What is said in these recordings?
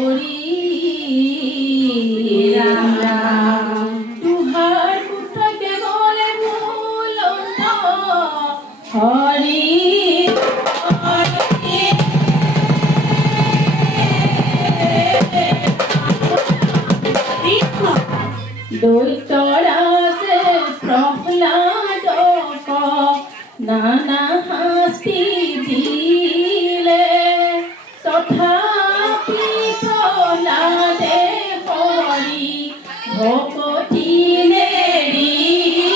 কৰি ৰাম ৰাম তুহাৰ পুত্ৰ কেৱলে ভুলন্ত হৰি দৈত্যৰাজে প্ৰহ্লাদক নানা শাস্তি দিলে তথাপি প্ৰহ্লাদে হৰি ভকতি নেৰিলে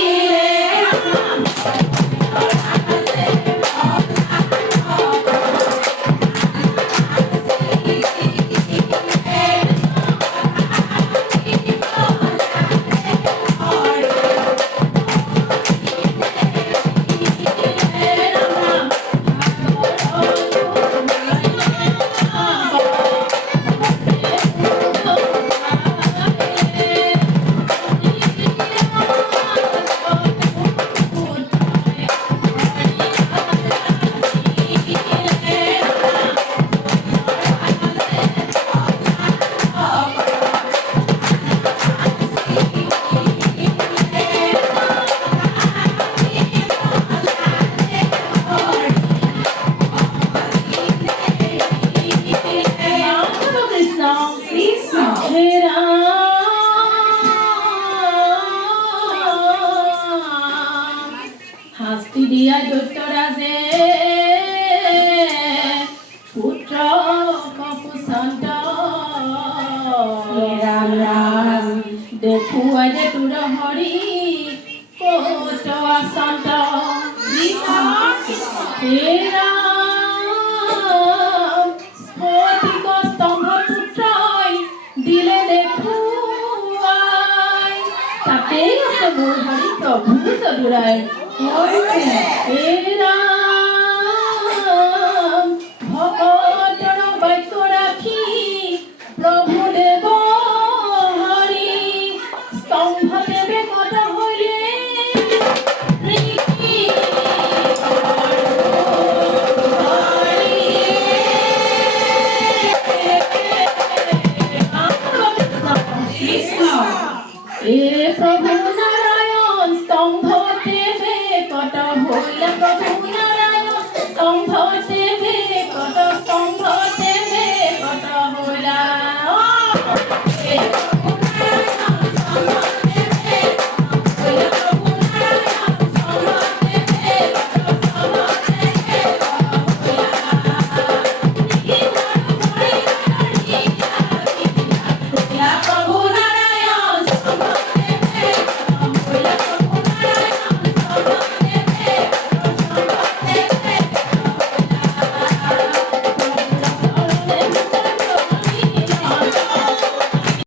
শাস্তি দিয়া দৈত্যৰাজে পুত্ৰক কুশন্ত ৰাম ৰাম দেখুৱাই দে তোৰ হৰি ক'ত আচন্ত হে ৰাম স্ফটিক স্তম্ভ পুত্ৰই দিলে দেখুৱাই তাতেই আছে মোৰ হৰি প্ৰভু চতুৰাই হে ৰাম ভকতৰ বাক্য ৰাখি প্ৰভু দেৱ হৰি স্তম্ভতে বেকত হৰিলে প্ৰভু নাৰায়ণ স্তম্ভতে বেকত হৰিলে প্ৰভু নাৰায়ণ স্তম্ভতে